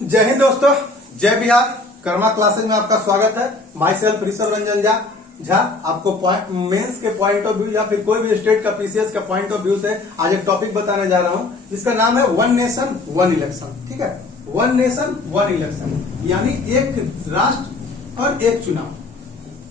जय हिंद दोस्तों, जय बिहार। कर्मा क्लासेज में आपका स्वागत है। माई सेल्फ ऋषभ रंजन झा आपको मेंस के पॉइंट ऑफ व्यू या फिर कोई भी स्टेट का पीसीएस का पॉइंट ऑफ व्यू से आज एक टॉपिक बताने जा रहा हूं जिसका नाम है वन नेशन वन इलेक्शन। ठीक है, वन नेशन वन इलेक्शन यानी एक राष्ट्र और एक चुनाव।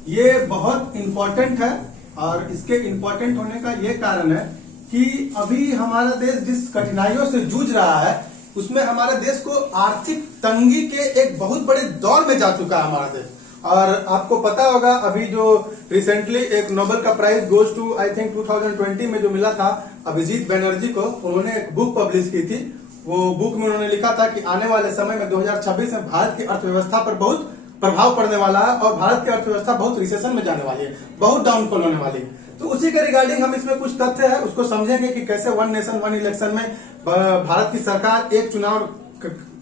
ये बहुत इंपॉर्टेंट है और इसके इंपॉर्टेंट होने का ये कारण है कि अभी हमारा देश जिस कठिनाइयों से जूझ रहा है उसमें हमारे देश को आर्थिक तंगी के एक बहुत बड़े दौर में जा चुका है हमारा देश। और आपको पता होगा अभी जो रिसेंटली एक नोबेल का prize goes to I think 2020 में जो मिला था अभिजीत बनर्जी को, उन्होंने एक बुक पब्लिश की थी। वो बुक में उन्होंने लिखा था कि आने वाले समय में 2026 में भारत की अर्थव्यवस्था पर बहुत प्रभाव पड़ने वाला है और भारत की अर्थव्यवस्था बहुत रिसेशन में जाने वाली है, बहुत डाउनफॉल होने वाली है। तो उसी के रिगार्डिंग हम इसमें कुछ तथ्य है उसको समझेंगे कि कैसे वन नेशन वन इलेक्शन में भारत की सरकार एक चुनाव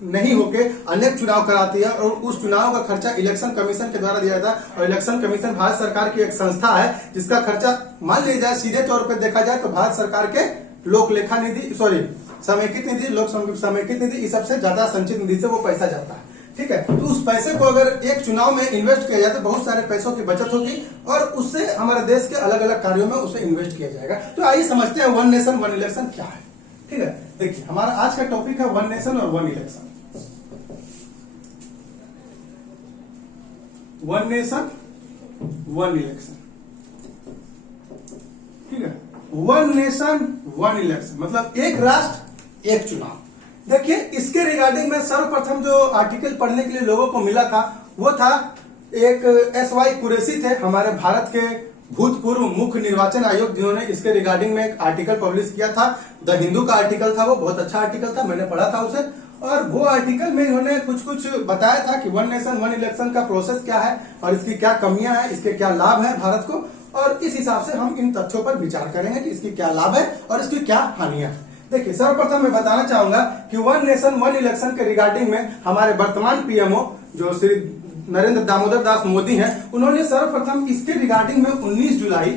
नहीं होके अनेक चुनाव कराती है और उस चुनाव का खर्चा इलेक्शन कमीशन के द्वारा दिया जाता है। और इलेक्शन कमीशन भारत सरकार की एक संस्था है जिसका खर्चा मान लिया जाए सीधे तौर पर देखा जाए तो भारत सरकार के लोक लेखा निधि समेकित निधि, लोक समेकित निधि, इस सबसे ज्यादा संचित निधि से वो पैसा जाता है। ठीक है, तो उस पैसे को अगर एक चुनाव में इन्वेस्ट किया जाए तो बहुत सारे पैसों की बचत होगी और उससे हमारे देश के अलग अलग कार्यों में उसे इन्वेस्ट किया जाएगा। तो आइए समझते हैं वन नेशन वन इलेक्शन क्या है। ठीक है, देखिए हमारा आज का टॉपिक है वन नेशन और one election. One nation one election. ठीक है, वन नेशन वन इलेक्शन मतलब एक राष्ट्र एक चुनाव। देखिए इसके रिगार्डिंग में सर्वप्रथम जो आर्टिकल पढ़ने के लिए लोगों को मिला था वो था एक SY कुरैशी थे, हमारे भारत के भूतपूर्व मुख्य निर्वाचन आयोग, जिन्होंने इसके रिगार्डिंग में एक आर्टिकल पब्लिश किया था। द हिंदू का आर्टिकल था, वो बहुत अच्छा आर्टिकल था, मैंने पढ़ा था उसे। और वो आर्टिकल में इन्होंने कुछ कुछ बताया था कि वन नेशन वन इलेक्शन का प्रोसेस क्या है और इसकी क्या कमियां हैं, इसके क्या लाभ है भारत को, और इस हिसाब से हम इन तथ्यों पर विचार करेंगे कि इसकी क्या लाभ है और इसकी क्या हानियां है। देखिए सर्वप्रथम मैं बताना चाहूंगा कि वन नेशन वन इलेक्शन के रिगार्डिंग में हमारे वर्तमान पीएमओ जो श्री नरेंद्र दामोदर दास मोदी हैं, उन्होंने सर्वप्रथम इसके रिगार्डिंग में 19 जुलाई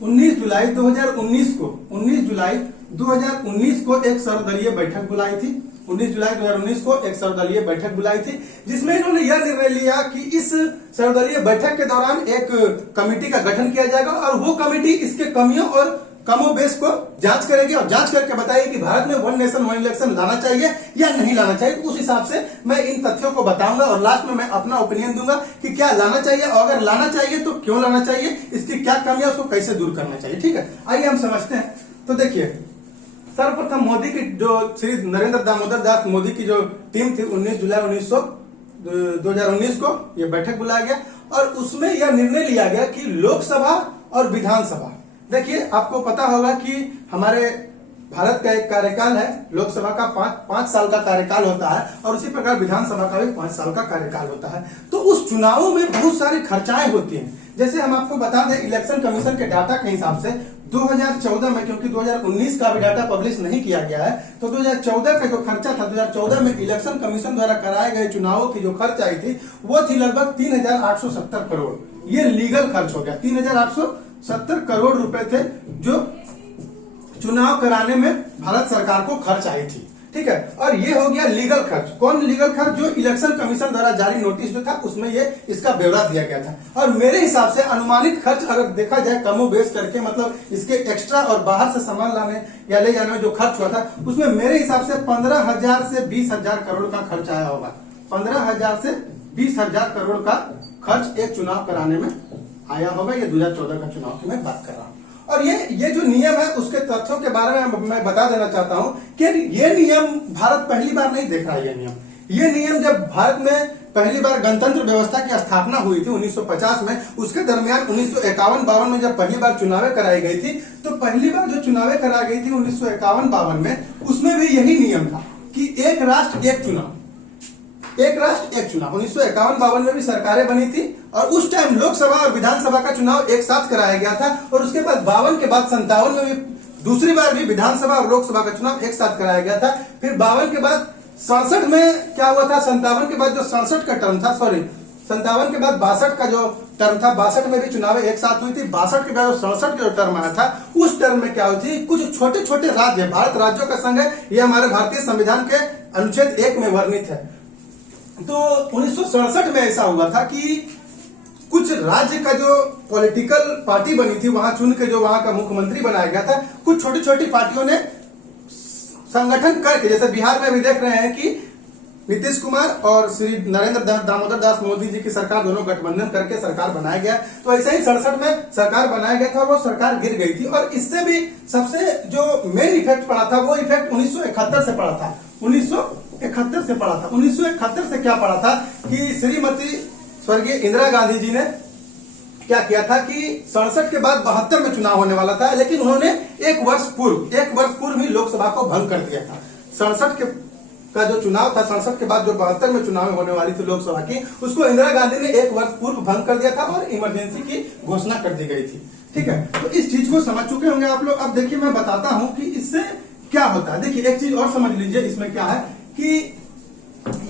2019 को एक सर्वदलीय बैठक बुलाई थी। 19 जुलाई 2019 को एक सर्वदलीय बैठक बुलाई थी जिसमें इन्होंने यह निर्णय लिया कि इस सर्वदलीय बैठक के दौरान एक कमेटी का गठन किया जाएगा और वो कमेटी इसके कमियों और कमोबेश को जांच करेगी और जांच करके बताएगी कि भारत में वन नेशन वन इलेक्शन लाना चाहिए या नहीं लाना चाहिए। तो उस हिसाब से मैं इन तथ्यों को बताऊंगा और लास्ट में मैं अपना ओपिनियन दूंगा कि क्या लाना चाहिए और अगर लाना चाहिए तो क्यों लाना चाहिए, इसकी क्या कमियां उसको कैसे दूर करना चाहिए। ठीक है, आइए हम समझते हैं। तो देखिए सर्वप्रथम मोदी की जो श्री नरेंद्र दामोदर दास मोदी की जो टीम थी 19 जुलाई 2019 को यह बैठक बुलाया गया और उसमें यह निर्णय लिया गया कि लोकसभा और विधानसभा, देखिए आपको पता होगा कि हमारे भारत का एक कार्यकाल है, लोकसभा का 5 साल का कार्यकाल होता है और उसी प्रकार विधानसभा का भी 5 साल का कार्यकाल होता है। तो उस चुनावों में बहुत सारी खर्चाएं होती हैं। जैसे हम आपको बता दें इलेक्शन कमीशन के डाटा के हिसाब से 2014 में, क्योंकि 2019 का भी डाटा पब्लिश नहीं किया गया है, तो 2014 का जो खर्चा था 2014 में इलेक्शन कमीशन द्वारा कराए गए चुनावों की जो खर्च आई थी वो थी लगभग 3,870 करोड़। ये लीगल खर्च हो गया, 3,870 करोड़ रुपए थे जो चुनाव कराने में भारत सरकार को खर्च आई थी। ठीक है, और ये हो गया लीगल खर्च। कौन लीगल खर्च? जो इलेक्शन कमीशन द्वारा जारी नोटिस जो था उसमें ये इसका ब्यौरा दिया गया था। और मेरे हिसाब से अनुमानित खर्च अगर देखा जाए कमोबेश करके, मतलब इसके एक्स्ट्रा और बाहर से सामान लाने या ले जाने में जो खर्च हुआ था उसमें मेरे हिसाब से 15,000 से 20,000 करोड़ का खर्च आया होगा। 15,000 से 20,000 करोड़ का खर्च एक चुनाव कराने में आया होगा। ये 2014 का चुनाव की मैं बात कर रहा हूँ। और ये जो नियम है उसके तथ्यों के बारे में मैं बता देना चाहता हूं कि ये नियम भारत पहली बार नहीं देख रहा है। ये नियम जब भारत में पहली बार गणतंत्र व्यवस्था की स्थापना हुई थी 1950 में, उसके दरमियान 1951-52 में जब पहली बार चुनावें कराई गई थी, तो पहली बार जो चुनावें कराई गई थी 1951-52 में, उसमें भी यही नियम था कि एक राष्ट्र एक चुनाव, एक राष्ट्र एक चुनाव। 1951-52 में भी सरकारें बनी थी और उस टाइम लोकसभा और विधानसभा का चुनाव एक साथ कराया गया था और उसके बाद 52 के बाद 57 में भी दूसरी बार भी विधानसभा और लोकसभा का चुनाव एक साथ कराया गया था। फिर 52 के बाद 67 में क्या हुआ था, 57 के बाद जो 67 का टर्म था, 57 के बाद 62 का जो टर्म था, 62 में भी चुनाव एक साथ हुई थी। 62 के बाद 67 का जो टर्म आया था उस टर्म में क्या हुई थी, कुछ छोटे छोटे राज्य, भारत राज्यों का संघ है, ये हमारे भारतीय संविधान के अनुच्छेद 1 में वर्णित है। तो 1967 में ऐसा हुआ था कि कुछ राज्य का जो पॉलिटिकल पार्टी बनी थी, वहां चुन के जो वहां का मुख्यमंत्री बनाया गया था, कुछ छोटी छोटी पार्टियों ने संगठन करके, जैसे बिहार में भी देख रहे हैं कि नीतीश कुमार और श्री नरेंद्र दामोदर दास मोदी जी की सरकार, दोनों गठबंधन करके सरकार बनाया गया। तो ऐसे ही 67 में सरकार बनाया गया था और वो सरकार गिर गई थी। और इससे भी सबसे जो मेन इफेक्ट पड़ा था, वो इफेक्ट 1971 से पड़ा था। 1971 से पड़ा था। 1971 से क्या पड़ा था कि श्रीमती स्वर्गीय इंदिरा गांधी जी ने क्या किया था कि 67 के बाद 72 में चुनाव होने वाला था, लेकिन उन्होंने एक वर्ष पूर्व ही लोकसभा को भंग कर दिया था। 67 का जो चुनाव था, 67 के बाद जो 72 में चुनाव होने वाली थी लोकसभा की, उसको इंदिरा गांधी ने एक वर्ष पूर्व भंग कर दिया था और इमरजेंसी की घोषणा कर दी गई थी। ठीक है, तो इस चीज को समझ चुके होंगे आप लोग। अब देखिए मैं बताता हूं कि इससे क्या होता है। देखिए एक चीज और समझ लीजिए, इसमें क्या है कि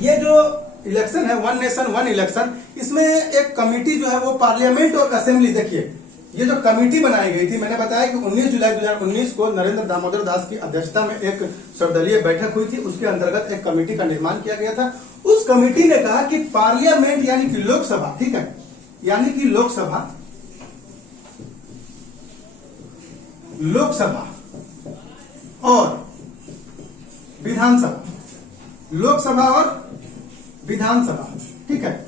ये जो इलेक्शन है, वन नेशन वन इलेक्शन, इसमें एक कमिटी जो है वो पार्लियामेंट और असेंबली, देखिए ये जो कमेटी बनाई गई थी, मैंने बताया कि 19 जुलाई 2019 को नरेंद्र दामोदर दास की अध्यक्षता में एक सर्वदलीय बैठक हुई थी। उसके अंतर्गत एक कमेटी का निर्माण किया गया था। उस कमेटी ने कहा कि पार्लियामेंट यानी कि लोकसभा, ठीक है, यानी कि लोकसभा और विधानसभा, लोकसभा और विधानसभा, ठीक है,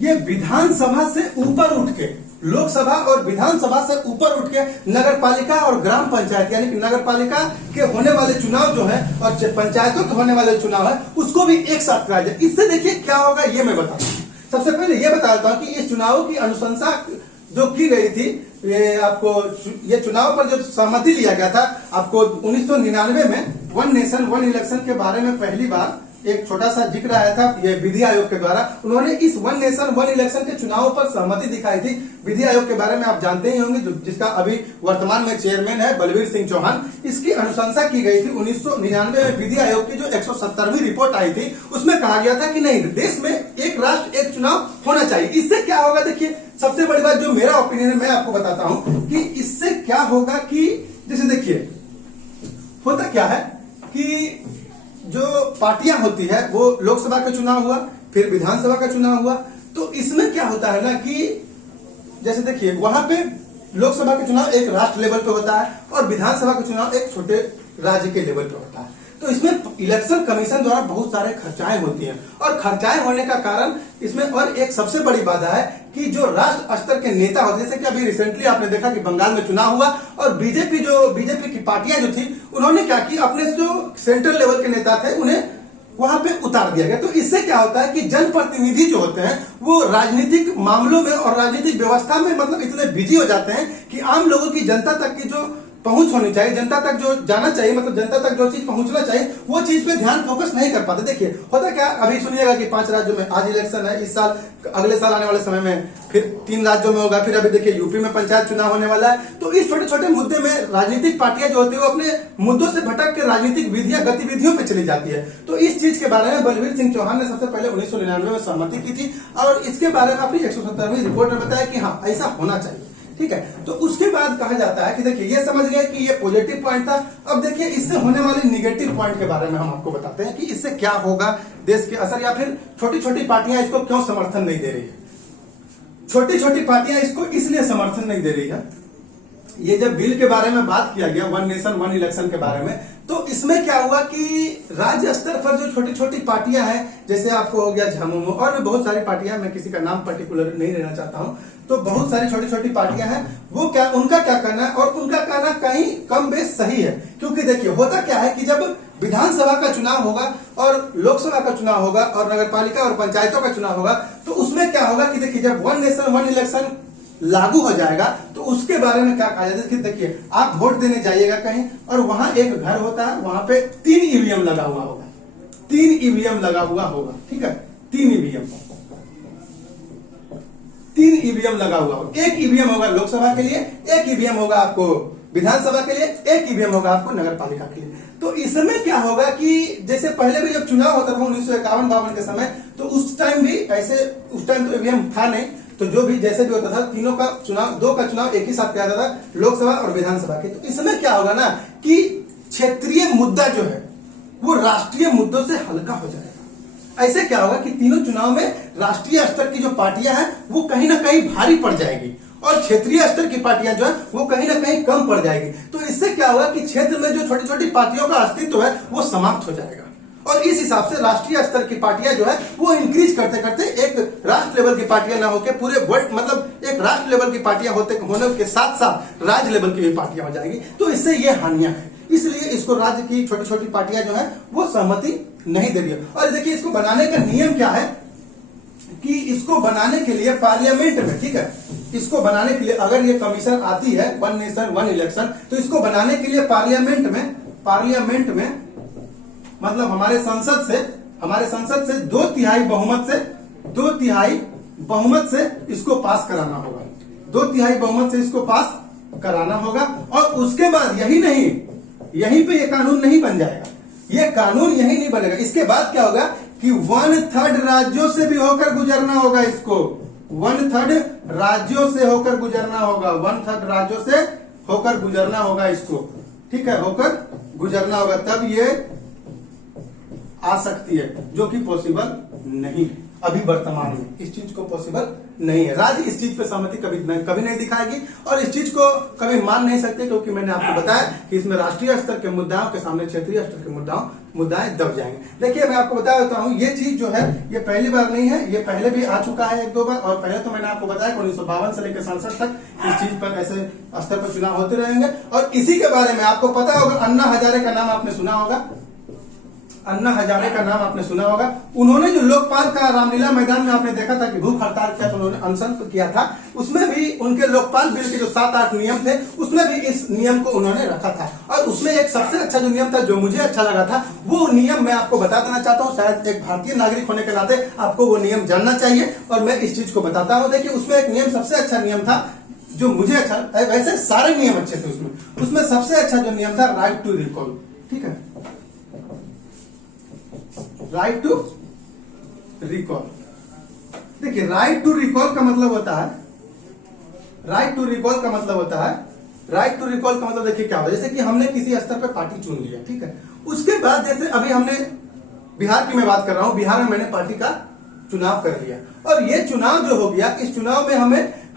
ये विधानसभा से ऊपर उठ के, लोकसभा और विधानसभा से ऊपर उठ के नगरपालिका और ग्राम पंचायत, यानी कि नगरपालिका के होने वाले चुनाव जो है और पंचायतों के होने वाले चुनाव है, उसको भी एक साथ कराया जाए। इससे देखिए क्या होगा ये मैं बताता हूं। सबसे पहले ये बता देता हूं कि इस चुनाव की अनुशंसा जो की गई थी, ये आपको ये चुनाव पर जो सहमति लिया गया था, आपको 1999 में वन नेशन वन इलेक्शन के बारे में पहली बार एक छोटा सा जिक्र आया था, ये विधि आयोग के द्वारा। उन्होंने इस वन नेशन वन इलेक्शन के चुनाव पर सहमति दिखाई थी। विधि आयोग के बारे में आप जानते ही होंगे, जिसका अभी वर्तमान में चेयरमैन है बलबीर सिंह चौहान। इसकी अनुशंसा की गई थी 1999 में। विधि आयोग की जो 170वीं रिपोर्ट आई थी, उसमें कहा गया था कि नहीं, देश में एक राष्ट्र एक चुनाव होना चाहिए। इससे क्या होगा, देखिए सबसे बड़ी बात जो मेरा ओपिनियन है मैं आपको बताता हूं कि इससे क्या होगा कि जैसे देखिए होता क्या है कि जो पार्टियां होती है, वो लोकसभा का चुनाव हुआ, फिर विधानसभा का चुनाव हुआ, तो इसमें क्या होता है ना कि जैसे देखिए वहां पे लोकसभा का चुनाव एक राष्ट्र लेवल पे होता है और विधानसभा का चुनाव एक छोटे राज्य के लेवल पे होता है। तो इसमें इलेक्शन कमीशन द्वारा बहुत सारे खर्चाएं होती हैं और खर्चाएं होने का कारण इसमें और एक सबसे बड़ी बाधा है कि जो राष्ट्र स्तर के नेता होते, जैसे कि अभी रिसेंटली आपने देखा कि बंगाल में चुनाव हुआ और बीजेपी की पार्टियां जो थी, उन्होंने क्या की, अपने जो सेंट्रल लेवल के नेता थे उन्हें वहां पे उतार दिया गया। तो इससे क्या होता है कि जनप्रतिनिधि जो होते हैं वो राजनीतिक मामलों में और राजनीतिक व्यवस्था में मतलब इतने बिजी हो जाते हैं कि आम लोगों की, जनता तक की जो पहुंच होनी चाहिए, जनता तक जो जाना चाहिए, मतलब जनता तक जो चीज पहुंचना चाहिए, वो चीज पे ध्यान फोकस नहीं कर पाते। देखिए होता क्या, अभी सुनिएगा कि 5 राज्यों में आज इलेक्शन है, इस साल, अगले साल आने वाले समय में फिर 3 राज्यों में होगा, फिर अभी देखिए यूपी में पंचायत चुनाव होने वाला है। तो इस छोटे छोटे मुद्दे में राजनीतिक पार्टियां जो होती है वो अपने मुद्दों से भटक के राजनीतिक गतिविधियों पे चली जाती है। तो इस चीज के बारे में बलबीर सिंह चौहान ने सबसे पहले 1999 में सहमति की थी और इसके बारे में अपनी 170वीं रिपोर्ट में बताया कि हाँ ऐसा होना चाहिए। ठीक है, तो उसके बाद कहा जाता है कि देखिए ये समझ गए कि ये पॉजिटिव पॉइंट था। अब देखिए इससे होने वाले निगेटिव पॉइंट के बारे में हम आपको बताते हैं कि इससे क्या होगा, देश के असर, या फिर छोटी छोटी पार्टियां इसको क्यों समर्थन नहीं दे रही है। छोटी छोटी पार्टियां इसको इसलिए समर्थन नहीं दे रही है, ये जब बिल के बारे में बात किया गया वन नेशन वन इलेक्शन के बारे में, तो इसमें क्या हुआ कि राज्य स्तर पर जो छोटी छोटी पार्टियां हैं, जैसे आपको हो गया झामुमो और भी बहुत सारी पार्टियां, मैं किसी का नाम पर्टिकुलर नहीं लेना चाहता हूं, तो बहुत सारी छोटी छोटी पार्टियां हैं, वो क्या, उनका क्या करना है, और उनका कहना कहीं कम बेश सही है। क्योंकि देखिए होता क्या है कि जब विधानसभा का चुनाव होगा और लोकसभा का चुनाव होगा और नगरपालिका और पंचायतों का चुनाव होगा, तो उसमें क्या होगा कि देखिए जब वन नेशन वन इलेक्शन लागू हो जाएगा तो उसके बारे में क्या कहा जाता है। देखिए आप वोट देने जाइएगा कहीं और वहां एक घर होता है, वहां पे 3 ईवीएम लगा हुआ होगा, 3 ईवीएम लगा हुआ होगा, ठीक है, 3 ईवीएम लगा हुआ होगा। 1 ईवीएम होगा लोकसभा के लिए, 1 ईवीएम होगा आपको विधानसभा के लिए, 1 ईवीएम होगा आपको नगरपालिका के लिए। तो इसमें क्या होगा कि जैसे पहले भी जब चुनाव होता था 1951-52 के समय, तो उस टाइम भी ऐसे, उस टाइम तो ईवीएम था नहीं, तो जो भी जैसे भी होता था, तीनों का चुनाव, 2 का चुनाव एक ही साथ किया जाता था, लोकसभा और विधानसभा के। तो इसमें क्या होगा ना कि क्षेत्रीय मुद्दा जो है वो राष्ट्रीय मुद्दों से हल्का हो जाएगा। ऐसे क्या होगा कि तीनों चुनाव में राष्ट्रीय स्तर की जो पार्टियां हैं वो कहीं ना कहीं भारी पड़ जाएगी और क्षेत्रीय स्तर की पार्टियां जो है वो कहीं ना कहीं कम पड़ जाएगी। तो इससे क्या होगा कि क्षेत्र में जो छोटी छोटी पार्टियों का अस्तित्व है वो समाप्त हो जाएगा और इस हिसाब से राष्ट्रीय स्तर की पार्टियां जो है वो इंक्रीज करते करते एक राष्ट्र लेवल की पार्टियां ना होकर पूरे वर्ल्ड मतलब एक राष्ट्र लेवल की पार्टियां होने के साथ साथ राज्य लेवल की भी पार्टियां हो जाएगी। तो इससे ये हानियां है, इसलिए इसको राज्य की छोटी छोटी पार्टियां जो है वो सहमति नहीं दे रही है। और देखिए इसको बनाने का नियम क्या है कि इसको बनाने के लिए पार्लियामेंट में, ठीक है, इसको बनाने के लिए अगर ये कमीशन आती है वन नेशन वन इलेक्शन, तो इसको बनाने के लिए पार्लियामेंट में मतलब हमारे संसद से 2/3 बहुमत से इसको पास कराना होगा। 2/3 बहुमत से इसको पास कराना होगा और उसके बाद यहीं पे ये कानून नहीं बन जाएगा, ये कानून यही नहीं बनेगा। इसके बाद क्या होगा कि 1/3 राज्यों से भी होकर गुजरना होगा, इसको 1/3 राज्यों से होकर गुजरना होगा, 1/3 राज्यों से होकर गुजरना होगा इसको, ठीक है, होकर गुजरना होगा, तब ये आ सकती है, जो कि पॉसिबल नहीं है अभी वर्तमान में, इस चीज को पॉसिबल नहीं है। राज्य इस चीज पे सहमति कभी नहीं दिखाएगी और इस चीज को कभी मान नहीं सकते, क्योंकि मैंने आपको बताया कि इसमें राष्ट्रीय स्तर के मुद्दाओं के सामने क्षेत्रीय स्तर के मुद्दाएं दब जाएंगे। देखिए मैं आपको बता देता हूं, ये चीज जो है ये पहली बार नहीं है, ये पहले भी आ चुका है 1-2 बार। और पहले तो मैंने आपको बताया कि 1952 से लेकर 67 तक इस चीज पर ऐसे स्तर पर चुनाव होते रहेंगे। और इसी के बारे में आपको पता होगा, अन्ना हजारे का नाम आपने सुना होगा, अन्ना हजारे का नाम आपने सुना होगा। उन्होंने जो लोकपाल का रामलीला मैदान में आपने देखा था कि भूख हड़ताल किया, तो उन्होंने अनशन किया था, उसमें भी उनके लोकपाल बिल के जो 7-8 नियम थे उसमें भी इस नियम को उन्होंने रखा था। और उसमें एक सबसे अच्छा जो नियम था, जो मुझे अच्छा लगा था, वो नियम मैं आपको बता देना चाहता हूँ। शायद एक भारतीय नागरिक होने के नाते आपको वो नियम जानना चाहिए और मैं इस चीज को बताता हूँ। देखिए उसमें एक नियम सबसे अच्छा नियम था जो मुझे अच्छा, वैसे सारे नियम अच्छे थे उसमें सबसे अच्छा जो नियम था राइट टू रिकॉल, ठीक है, राइट टू रिकॉल। देखिए राइट टू रिकॉल का मतलब होता है, राइट टू रिकॉल का मतलब देखिए क्या होता है, जैसे कि हमने किसी स्तर पे पार्टी चुन लिया, ठीक है, उसके बाद जैसे अभी हमने बिहार की मैं बात कर रहा हूं, बिहार में मैंने पार्टी का चुनाव कर लिया और ये चुनाव जो हो गया, इस चुनाव में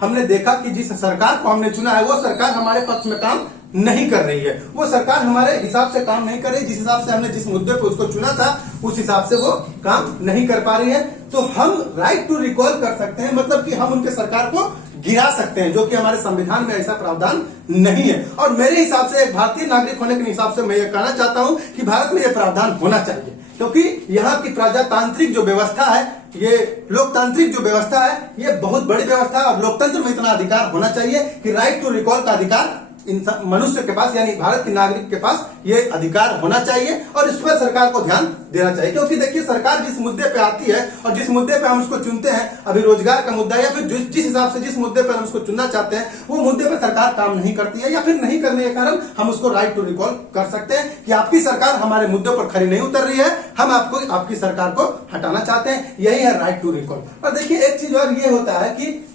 हमने देखा कि जिस सरकार को हमने चुना है वो सरकार हमारे पक्ष में काम नहीं कर रही है, वो सरकार हमारे हिसाब से काम नहीं कर रही, जिस हिसाब से हमने जिस मुद्दे पे उसको चुना था उस हिसाब से वो काम नहीं कर पा रही है। तो हम राइट टू रिकॉल कर सकते हैं, मतलब कि हम उनके सरकार को गिरा सकते हैं, जो कि हमारे संविधान में ऐसा प्रावधान नहीं है। और मेरे हिसाब से एक भारतीय नागरिक होने के हिसाब से मैं ये कहना चाहता हूं कि भारत में यह प्रावधान होना चाहिए, क्योंकि यहाँ की प्रजातांत्रिक जो व्यवस्था है, ये लोकतांत्रिक जो व्यवस्था है, ये बहुत बड़ी व्यवस्था है और लोकतंत्र में इतना अधिकार होना चाहिए कि राइट टू रिकॉल का अधिकार मनुष्य के पास यानी भारत के नागरिक के पास ये अधिकार होना चाहिए और इस पर सरकार को ध्यान देना चाहिए। क्योंकि देखिए सरकार जिस मुद्दे पे आती है और जिस मुद्दे पे हम उसको चुनते हैं, अभी रोजगार का मुद्दा या फिर जिस हिसाब से जिस मुद्दे पर हम उसको चुनना चाहते हैं, वो मुद्दे पर सरकार काम नहीं करती है या फिर नहीं करने के कारण हम उसको राइट टू रिकॉल कर सकते हैं कि आपकी सरकार हमारे मुद्दों पर खरी नहीं उतर रही है, हम आपकी सरकार को हटाना चाहते हैं, यही है राइट टू रिकॉल। और देखिए एक चीज और ये होता है कि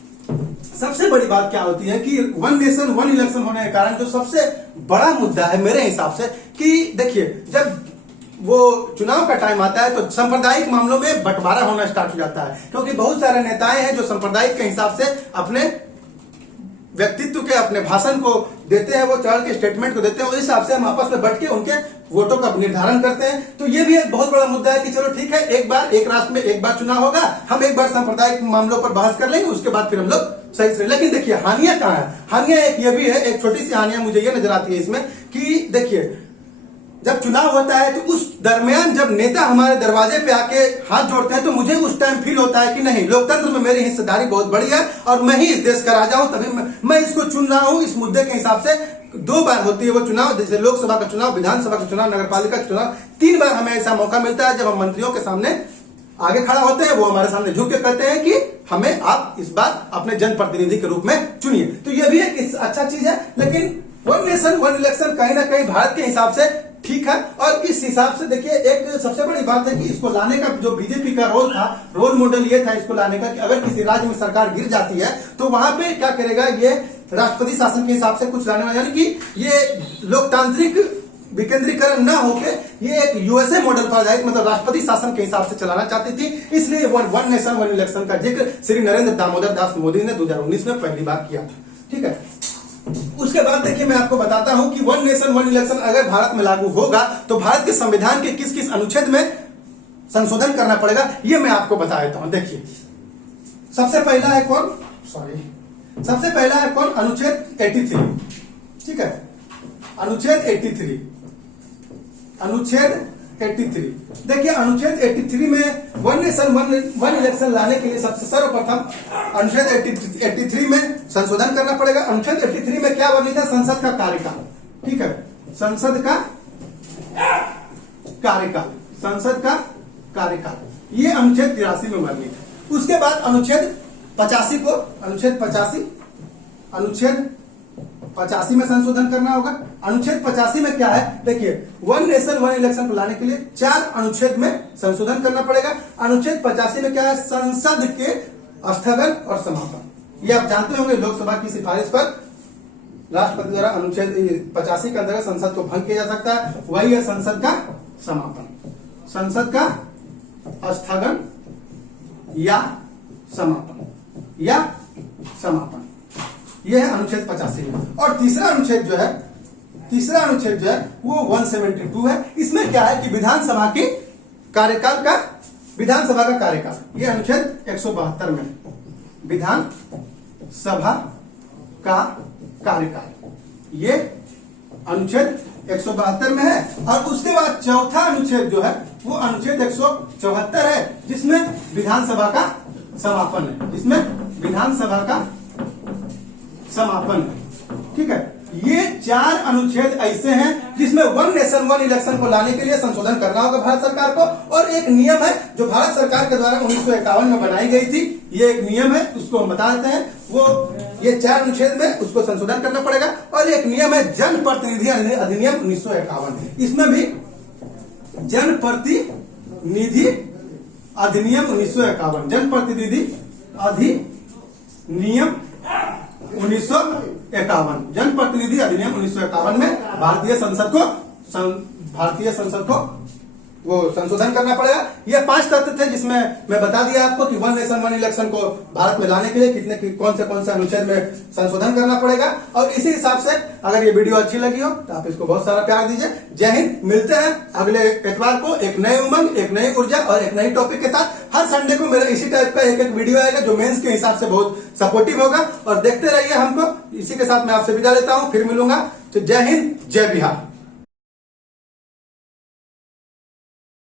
सबसे बड़ी बात क्या होती है कि वन नेशन वन इलेक्शन होने के कारण जो सबसे बड़ा मुद्दा है मेरे हिसाब से, कि देखिए जब वो चुनाव का टाइम आता है तो सांप्रदायिक मामलों में बंटवारा होना स्टार्ट हो जाता है, क्योंकि बहुत सारे नेताएं हैं जो सांप्रदायिक के हिसाब से अपने व्यक्तित्व के अपने भाषण को देते हैं, वो चढ़ के स्टेटमेंट को देते हैं, उस हिसाब से हम आपस में बैठ के उनके वोटों का निर्धारण करते हैं। तो ये भी एक बहुत बड़ा मुद्दा है कि चलो ठीक है, एक बार एक राष्ट्र में एक बार चुनाव होगा, हम एक बार सांप्रदायिक मामलों पर बहस कर लेंगे, उसके बाद फिर हम लोग सही से। लेकिन देखिए हानियां कहां है, हानियां एक ये भी है, एक छोटी सी हानियां मुझे ये नजर आती है इसमें कि देखिए जब चुनाव होता है तो उस दरमियान जब नेता हमारे दरवाजे पे आके हाथ जोड़ते हैं तो मुझे उस टाइम फील होता है कि नहीं, लोकतंत्र में मेरी हिस्सेदारी बहुत बड़ी है और मैं ही इस देश का राजा हूं, तभी मैं इसको चुन रहा हूं। इस मुद्दे के हिसाब से 2 बार होती है वो चुनाव, जैसे लोकसभा का चुनाव, विधानसभा का चुनाव, नगरपालिका का चुनाव, 3 बार हमें ऐसा मौका मिलता है जब हम मंत्रियों के सामने आगे खड़ा होते हैं, वो हमारे सामने झुक के कहते हैं कि हमें आप इस बार अपने जनप्रतिनिधि के रूप में चुनिए। तो ये भी एक अच्छा चीज है, लेकिन वन नेशन वन इलेक्शन कहीं ना कहीं भारत के हिसाब से ठीक है। और इस हिसाब से देखिए एक सबसे बड़ी बात है कि इसको लाने का जो बीजेपी का रोल था, रोल मॉडल ये था इसको लाने का कि अगर किसी राज्य में सरकार गिर जाती है तो वहां पे क्या करेगा, ये राष्ट्रपति शासन के हिसाब से कुछ लाने वाला, यानी कि ये लोकतांत्रिक विकेंद्रीकरण न होके ये एक यूएसए मॉडल पर आधारित मतलब राष्ट्रपति शासन के हिसाब से चलाना चाहती थी। इसलिए वन नेशन वन इलेक्शन का जिक्र श्री नरेंद्र दामोदर दास मोदी ने 2019 में पहली बार किया था। ठीक है, उसके बाद देखिए मैं आपको बताता हूं कि वन नेशन वन इलेक्शन अगर भारत में लागू होगा तो भारत के संविधान के किस किस अनुच्छेद में संशोधन करना पड़ेगा, ये मैं आपको बता देता हूं। देखिए सबसे पहला है कौन, सबसे पहला है कौन, अनुच्छेद 83। ठीक है, अनुच्छेद 83, अनुच्छेद 83। देखिए अनुच्छेद 83 में वन नेशन वन इलेक्शन लाने के लिए सबसे सर्वप्रथम अनुच्छेद 83 में संशोधन करना पड़ेगा। अनुच्छेद 83 में क्या वर्णित है, संसद का कार्यकाल। ठीक है, संसद का कार्यकाल, संसद का कार्यकाल, ये अनुच्छेद 83 में वर्णित है। उसके बाद अनुच्छेद 85 को, अनुच्छेद 85 में संशोधन करना होगा। अनुच्छेद 85 में क्या है, देखिए वन नेशन वन इलेक्शन को लाने के लिए 4 अनुच्छेद में संशोधन करना पड़ेगा। अनुच्छेद 85 में क्या है, संसद के स्थगन और समापन। ये आप जानते होंगे लोकसभा की सिफारिश पर राष्ट्रपति द्वारा अनुच्छेद 85 के अंतर्गत संसद को भंग किया जा सकता है, वही है संसद का समापन, संसद का स्थगन या समापन, या समापन, यह है अनुच्छेद 85 में। और तीसरा अनुच्छेद जो है वो 172 है। इसमें क्या है कि विधानसभा के कार्यकाल का, विधानसभा का कार्यकाल, यह अनुच्छेद 172 में विधानसभा का कार्यकाल, ये अनुच्छेद 172 में है। और उसके बाद चौथा अनुच्छेद जो है वो अनुच्छेद 174 है, जिसमें विधानसभा का समापन है, जिसमें विधानसभा का समापन है। ठीक है, ये 4 अनुच्छेद ऐसे हैं जिसमें वन नेशन वन इलेक्शन को लाने के लिए संशोधन करना होगा भारत सरकार को। और एक नियम है जो भारत सरकार के द्वारा 1951 में बनाई गई थी, ये एक नियम है, उसको हम बता देते हैं। वो ये 4 अनुच्छेद में उसको संशोधन करना पड़ेगा। और एक नियम है जनप्रतिनिधि अधिनियम 1951, इसमें भी जनप्रतिनिधि अधिनियम 1951, जनप्रतिनिधि अधिनियम 1951, जनप्रतिनिधि अधिनियम 1951 में भारतीय संसद को वो संशोधन करना पड़ेगा। ये 5 तथ्य थे जिसमें मैं बता दिया आपको कि वन नेशन वन इलेक्शन को भारत में लाने के लिए कौन से अनुच्छेद में संशोधन करना पड़ेगा। और इसी हिसाब से अगर ये वीडियो अच्छी लगी हो तो आप इसको बहुत सारा प्यार दीजिए। जय हिंद, मिलते हैं अगले इतवार को एक नए उमंग, एक नई ऊर्जा और एक नई टॉपिक के साथ। हर संडे को मेरा इसी टाइप का एक वीडियो आएगा जो मेंस के हिसाब से बहुत सपोर्टिव होगा, और देखते रहिए हमको। इसी के साथ मैं आपसे विदा लेता हूं, फिर मिलूंगा। तो जय हिंद, जय बिहार।